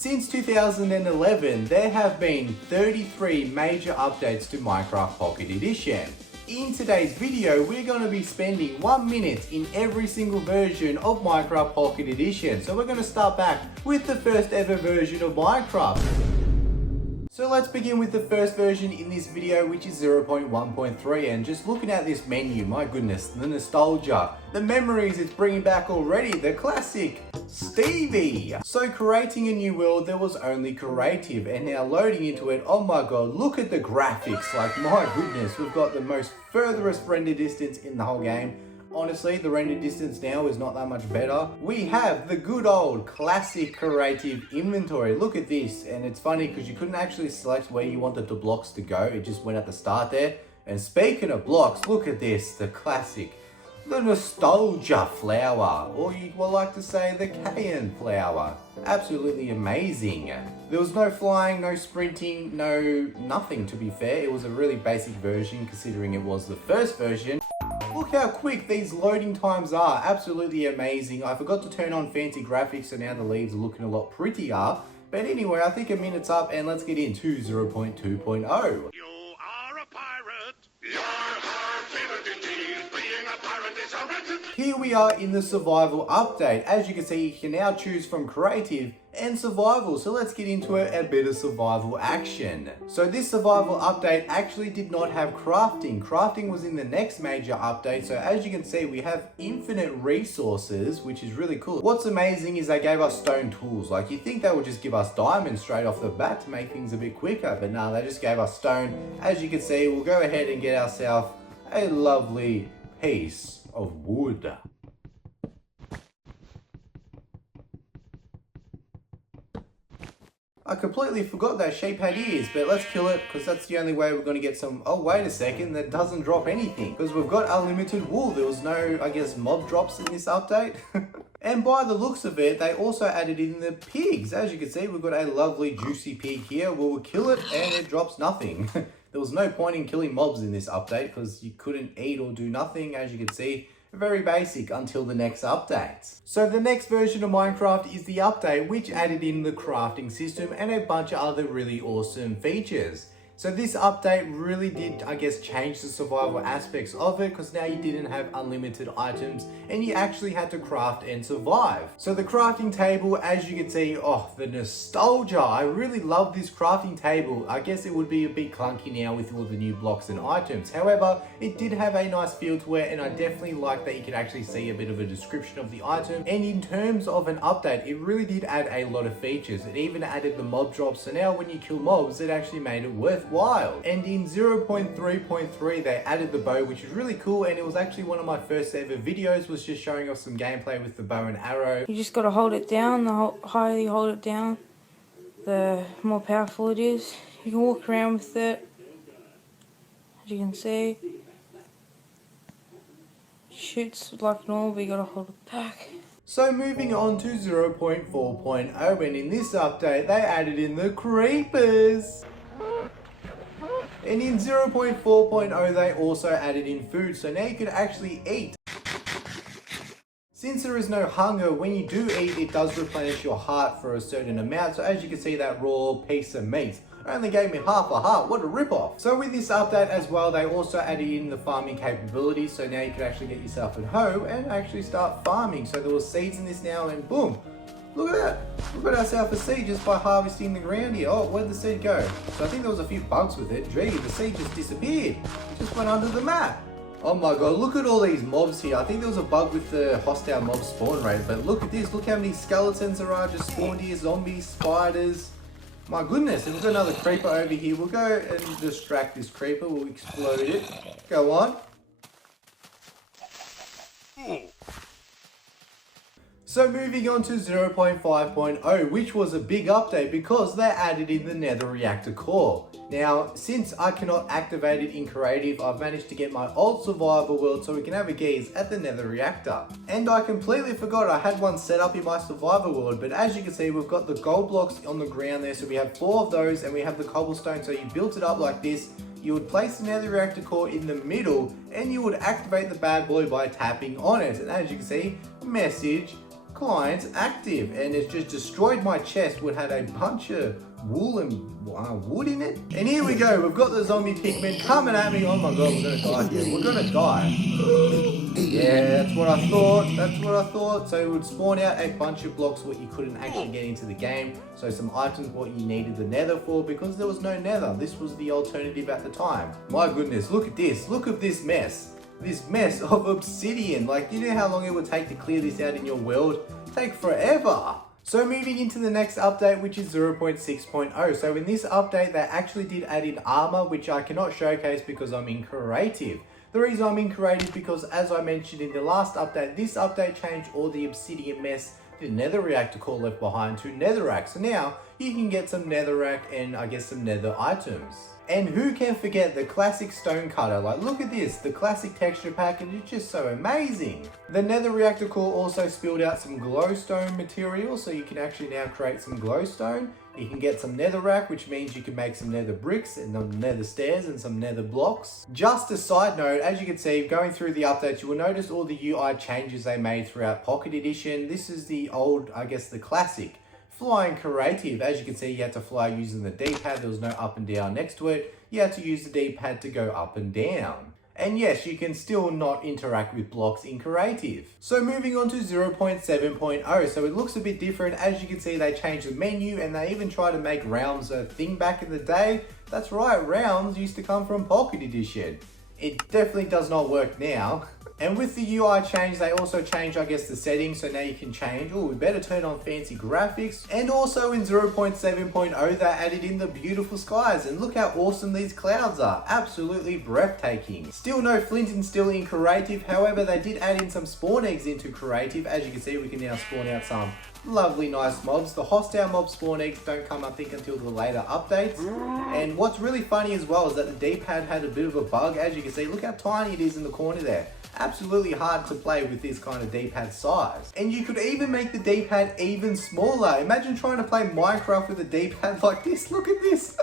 Since 2011, there have been 33 major updates to Minecraft Pocket Edition. In today's video, we're going to be spending 1 minute in every single version of Minecraft Pocket Edition. So we're going to start back with the first ever version of Minecraft. So let's begin with the first version in this video, which is 0.1.3, and just looking at this menu, my goodness, the nostalgia, the memories it's bringing back already, the classic Stevie. So creating a new world, there was only creative, and now loading into it, oh my god, look at the graphics, like my goodness, we've got the most furthest render distance in the whole game. Honestly, the render distance now is not that much better. We have the good old classic creative inventory. Look at this, and it's funny because you couldn't actually select where you wanted the blocks to go. It just went at the start there. And speaking of blocks, look at this, the classic, the nostalgia flower, or you would like to say the cayenne flower. Absolutely amazing. There was no flying, no sprinting, nothing to be fair. It was a really basic version considering it was the first version. Look how quick these loading times are, absolutely amazing. I forgot to turn on fancy graphics, so now the leaves are looking a lot prettier. But anyway, I think a minute's up and let's get into 0.2.0. You are a pirate. Your heart favorite indeed. Being a pirate is a wretched. Here we are in the survival update. As you can see, you can now choose from creative and survival. So let's get into it, a bit of survival action. So this survival update actually did not have crafting. Crafting was in the next major update. So as you can see, we have infinite resources, which is really cool. What's amazing is they gave us stone tools. Like, you think they would just give us diamonds straight off the bat to make things a bit quicker, but no, they just gave us stone. As you can see, we'll go ahead and get ourselves a lovely piece of wood. I completely forgot that sheep had ears, but let's kill it because that's the only way we're going to get some... Oh, wait a second, that doesn't drop anything because we've got unlimited wool. There was no, I guess, mob drops in this update. And by the looks of it, they also added in the pigs. As you can see, we've got a lovely juicy pig here. We'll kill it and it drops nothing. There was no point in killing mobs in this update because you couldn't eat or do nothing, as you can see. Very basic until the next update. So the next version of Minecraft is the update which added in the crafting system and a bunch of other really awesome features. So this update really did, I guess, change the survival aspects of it because now you didn't have unlimited items and you actually had to craft and survive. So the crafting table, as you can see, oh, the nostalgia. I really love this crafting table. I guess it would be a bit clunky now with all the new blocks and items. However, it did have a nice feel to it and I definitely like that you could actually see a bit of a description of the item. And in terms of an update, it really did add a lot of features. It even added the mob drops, so now when you kill mobs, it actually made it worthwhile. And in 0.3.3 they added the bow, which is really cool, and it was actually one of my first ever videos, was just showing off some gameplay with the bow and arrow. You just got to hold it down. The higher you hold it down, the more powerful it is. You can walk around with it, as you can see. Shoots like normal, but you got to hold it back. So moving on to 0.4.0, and in this update they added in the creepers. And in 0.4.0 they also added in food, so now you can actually eat. Since there is no hunger, when you do eat, it does replenish your heart for a certain amount. So as you can see, that raw piece of meat only gave me half a heart. What a rip-off. So with this update as well, they also added in the farming capability. So now you can actually get yourself a hoe and actually start farming. So there was seeds in this now and boom. Look at that. We've got ourselves a seed just by harvesting the ground here. Oh, where'd the seed go? So I think there was a few bugs with it. Gee, the seed just disappeared. It just went under the map. Oh my god, look at all these mobs here. I think there was a bug with the hostile mob spawn rate, but look at this. Look how many skeletons there are just spawned here. Zombies, spiders. My goodness, and we've got another creeper over here. We'll go and distract this creeper. We'll explode it. Go on. So moving on to 0.5.0, which was a big update because they added in the nether reactor core. Now, since I cannot activate it in creative, I've managed to get my old survival world so we can have a gaze at the nether reactor. And I completely forgot I had one set up in my survival world, but as you can see, we've got the gold blocks on the ground there. So we have 4 of those and we have the cobblestone. So you built it up like this. You would place the nether reactor core in the middle and you would activate the bad boy by tapping on it. And as you can see, message client active, and it's just destroyed my chest, which had a bunch of wool and wood in it. And here we go, we've got the zombie pigmen coming at me. Oh my god, we're gonna die here. We're gonna die. Yeah, that's what I thought. That's what I thought. So it would spawn out a bunch of blocks what you couldn't actually get into the game. So some items what you needed the nether for, because there was no nether. This was the alternative at the time. My goodness, look at this. Look at this mess. This mess of obsidian. Like, you know how long it would take to clear this out in your world? Take forever. So moving into the next update, which is 0.6.0. So in this update, they actually did add in armor, which I cannot showcase because I'm in creative. The reason I'm in creative because, as I mentioned in the last update, this update changed all the obsidian mess, the nether reactor core left behind, to netherrack. So now you can get some netherrack and I guess some nether items. And who can forget the classic stone cutter? Like, look at this, the classic texture pack, and it's just so amazing. The nether reactor core also spilled out some glowstone material, so you can actually now create some glowstone. You can get some netherrack, which means you can make some nether bricks and nether stairs and some nether blocks. Just a side note, as you can see, going through the updates, you will notice all the UI changes they made throughout Pocket Edition. This is the old, I guess the classic. Flying creative, as you can see, you had to fly using the D-pad. There was no up and down next to it. You had to use the D-pad to go up and down. And yes, you can still not interact with blocks in creative. So moving on to 0.7.0. So it looks a bit different. As you can see, they changed the menu and they even tried to make rounds a thing back in the day. That's right, rounds used to come from Pocket Edition. It definitely does not work now. And with the UI change, they also changed, I guess, the settings. So now you can change, oh, we better turn on fancy graphics. And also in 0.7.0, they added in the beautiful skies. And look how awesome these clouds are. Absolutely breathtaking. Still no flint and steel in creative. However, they did add in some spawn eggs into creative. As you can see, we can now spawn out some lovely nice mobs. The hostile mob spawn eggs don't come, I think, until the later updates. And what's really funny as well is that the D-pad had a bit of a bug. As you can see, look how tiny it is in the corner there. Absolutely hard to play with this kind of D-pad size. And you could even make the D-pad even smaller. Imagine trying to play Minecraft with a D-pad like this. Look at this.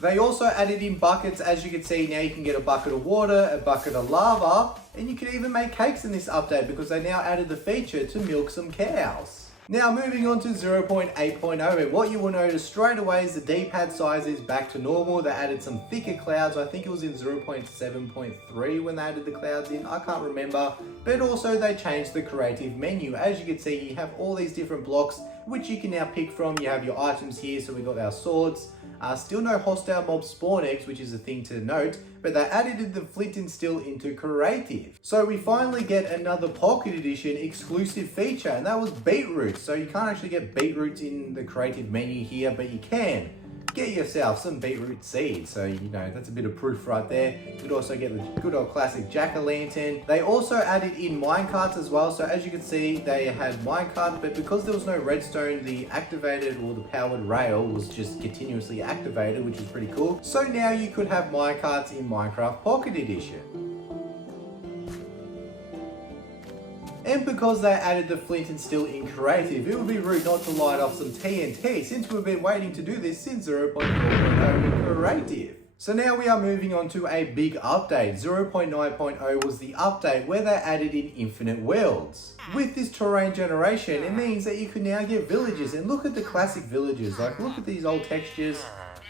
They also added in buckets. As you can see, now you can get a bucket of water, a bucket of lava, and you can even make cakes in this update because they now added the feature to milk some cows. Now moving on to 0.8.0, and what you will notice straight away is the D-pad size is back to normal. They added some thicker clouds. I think it was in 0.7.3 when they added the clouds in. I can't remember. But also they changed the creative menu. As you can see, you have all these different blocks which you can now pick from. You have your items here, so we got our swords. Still no hostile mob spawn eggs, which is a thing to note, but they added the flint and steel into creative. So we finally get another Pocket Edition exclusive feature, and that was beetroots. So you can't actually get beetroots in the creative menu here, but you can get yourself some beetroot seeds. So, you know, that's a bit of proof right there. You could also get the good old classic jack-o'-lantern. They also added in minecarts as well. So as you can see, they had minecarts, but because there was no redstone, the activated or the powered rail was just continuously activated, which is pretty cool. So now you could have minecarts in Minecraft Pocket Edition. And because they added the flint and steel in creative, it would be rude not to light off some TNT since we've been waiting to do this since 0.4.0 in creative. So now we are moving on to a big update. 0.9.0 was the update where they added in infinite worlds. With this terrain generation, it means that you can now get villages, and look at the classic villages. Like, look at these old textures.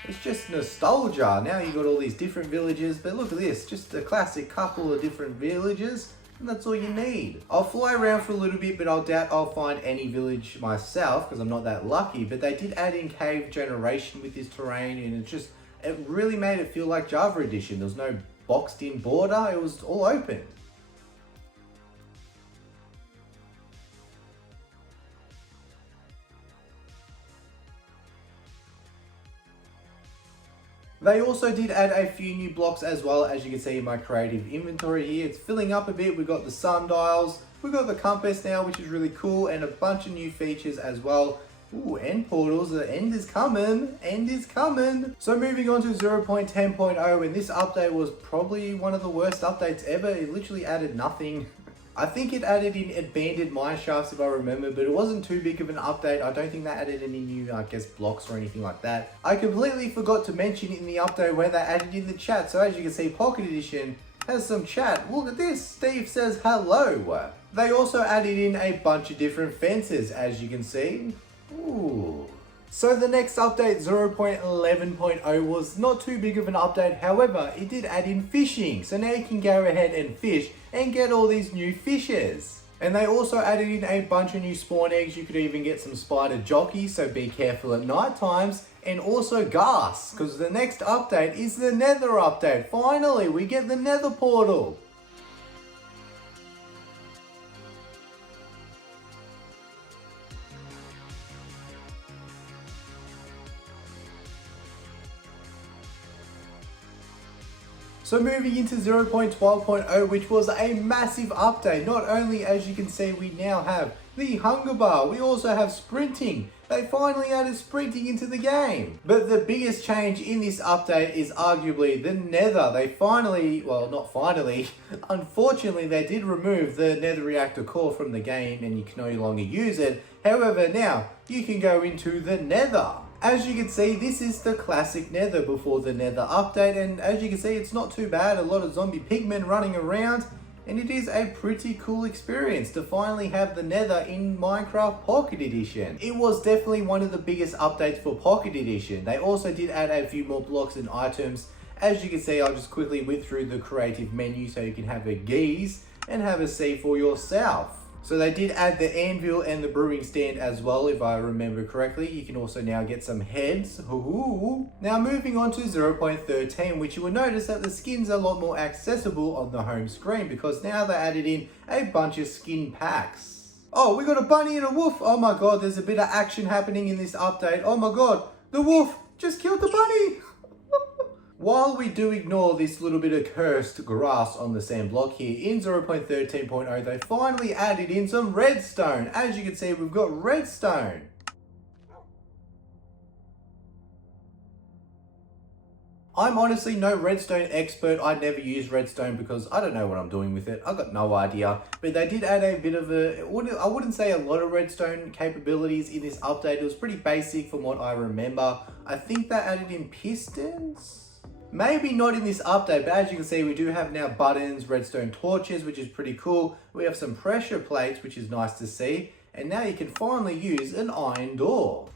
It's just nostalgia. Now you got all these different villages, but look at this, just a classic couple of different villages. And that's all you need. I'll fly around for a little bit, but I doubt I'll find any village myself because I'm not that lucky. But they did add in cave generation with this terrain, and it really made it feel like Java Edition. There was no boxed in border, it was all open. They also did add a few new blocks as well. As you can see in my creative inventory here, it's filling up a bit. We've got the sundials, we've got the compass now, which is really cool, and a bunch of new features as well. Ooh, end portals, the end is coming, end is coming. So moving on to 0.10.0, and this update was probably one of the worst updates ever. It literally added nothing. I think it added in abandoned mine shafts if I remember, but it wasn't too big of an update. I don't think they added any new, I guess, blocks or anything like that. I completely forgot to mention in the update where they added in the chat. So as you can see, Pocket Edition has some chat. Look at this, Steve says hello. They also added in a bunch of different fences, as you can see. Ooh. So the next update, 0.11.0, was not too big of an update. However, it did add in fishing. So now you can go ahead and fish and get all these new fishes. And they also added in a bunch of new spawn eggs. You could even get some spider jockeys, so be careful at night times. And also gas, because the next update is the nether update. Finally, we get the nether portal. So moving into 0.12.0, which was a massive update. Not only, as you can see, we now have the hunger bar, we also have sprinting. They finally added sprinting into the game. But the biggest change in this update is arguably the nether. They finally, well, not finally, unfortunately they did remove the nether reactor core from the game and you can no longer use it. However, now you can go into the nether. As you can see, this is the classic nether before the nether update, and as you can see, it's not too bad. A lot of zombie pigmen running around, and it is a pretty cool experience to finally have the nether in Minecraft Pocket Edition. It was definitely one of the biggest updates for Pocket Edition. They also did add a few more blocks and items. As you can see, I'll just quickly whip through the creative menu so you can have a gaze and have a see for yourself. So they did add the anvil and the brewing stand as well, if I remember correctly. You can also now get some heads. Ooh. Now moving on to 0.13, which you will notice that the skins are a lot more accessible on the home screen because now they added in a bunch of skin packs. Oh, we got a bunny and a wolf. Oh my god, there's a bit of action happening in this update. Oh my god, the wolf just killed the bunny. While we do ignore this little bit of cursed grass on the sand block here, in 0.13.0 they finally added in some redstone. As you can see, we've got redstone. I'm honestly no redstone expert. I never use redstone because I don't know what I'm doing with it. I've got no idea. But they did add a bit of I wouldn't say a lot of redstone capabilities in this update. It was pretty basic from what I remember. I think they added in pistons? Maybe not in this update, but as you can see, we do have now buttons, redstone torches, which is pretty cool. We have some pressure plates, which is nice to see. And now you can finally use an iron door.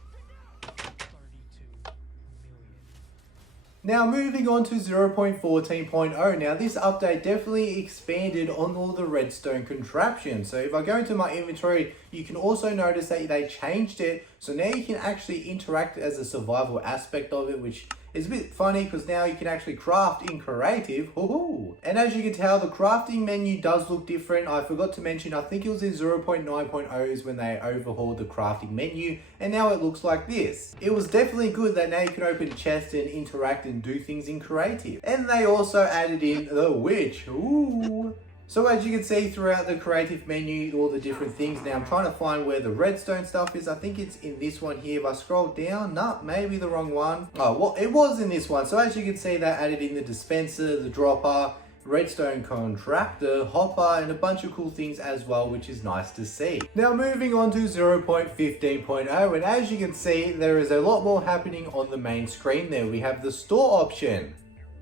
Now moving on to 0.14.0. Now this update definitely expanded on all the redstone contraptions. So if I go into my inventory, you can also notice that they changed it. So now you can actually interact as a survival aspect of it, which is a bit funny because now you can actually craft in creative. Ooh. And as you can tell, the crafting menu does look different. I forgot to mention, I think it was in 0.9.0 is when they overhauled the crafting menu, and now it looks like this. It was definitely good that now you can open chests and interact and do things in creative. And they also added in the witch. Ooh. So as you can see throughout the creative menu, all the different things. Now I'm trying to find where the redstone stuff is. I think it's in this one here. If I scroll down, no, maybe the wrong one. Oh, well, it was in this one. So as you can see, they added in the dispenser, the dropper, redstone contractor, hopper, and a bunch of cool things as well, which is nice to see. Now moving on to 0.15.0, and as you can see, there is a lot more happening on the main screen there. We have the store option.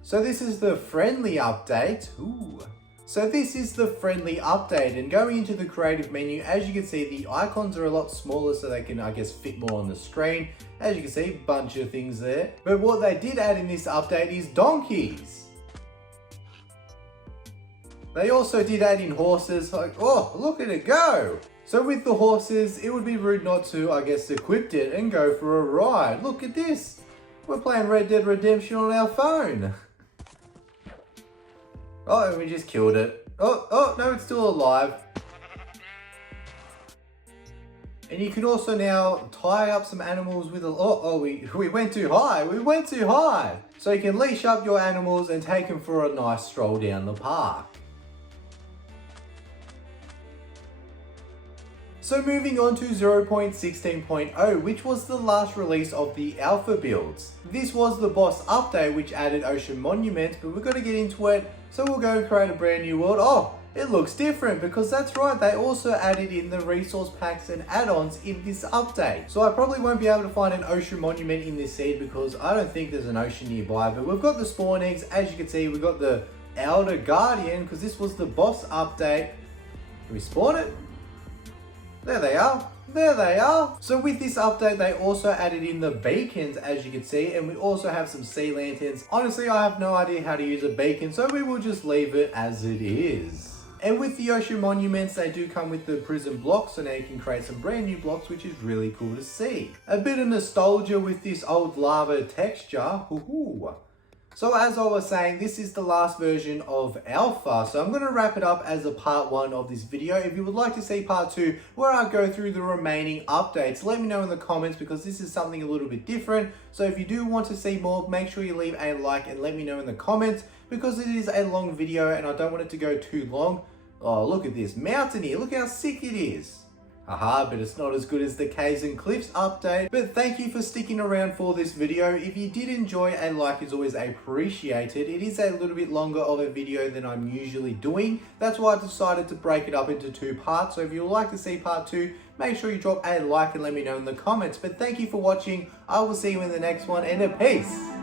So this is the friendly update. Ooh. So this is the friendly update, and going into the creative menu, as you can see, the icons are a lot smaller so they can, I guess, fit more on the screen. As you can see, a bunch of things there. But what they did add in this update is donkeys. They also did add in horses, like, oh, look at it go. So with the horses, it would be rude not to, I guess, equip it and go for a ride. Look at this. We're playing Red Dead Redemption on our phone. Oh, and we just killed it. Oh, no, it's still alive. And you can also now tie up some animals with a... we went too high. We went too high. So you can leash up your animals and take them for a nice stroll down the park. So moving on to 0.16.0, which was the last release of the alpha builds. This was the boss update which added Ocean Monument, but we've got to get into it, so we'll go and create a brand new world. Oh, it looks different because that's right, they also added in the resource packs and add-ons in this update. So I probably won't be able to find an Ocean Monument in this seed because I don't think there's an ocean nearby, but we've got the spawn eggs. As you can see, we've got the Elder Guardian, because this was the boss update. Can we spawn it? There they are. There they are. So with this update, they also added in the beacons, as you can see, and we also have some sea lanterns. Honestly, I have no idea how to use a beacon, so we will just leave it as it is. And with the ocean monuments, they do come with the prison blocks, so now you can create some brand new blocks, which is really cool to see. A bit of nostalgia with this old lava texture. Ooh. So as I was saying, this is the last version of Alpha. So I'm going to wrap it up as a part 1 of this video. If you would like to see part 2, where I go through the remaining updates, let me know in the comments, because this is something a little bit different. So if you do want to see more, make sure you leave a like and let me know in the comments, because it is a long video and I don't want it to go too long. Oh, look at this mountain here. Look how sick it is. Haha, but it's not as good as the Caves and Cliffs update. But thank you for sticking around for this video. If you did enjoy, a like is always appreciated. It is a little bit longer of a video than I'm usually doing. That's why I decided to break it up into 2 parts. So if you'd like to see part 2, make sure you drop a like and let me know in the comments. But thank you for watching. I will see you in the next one, and a peace.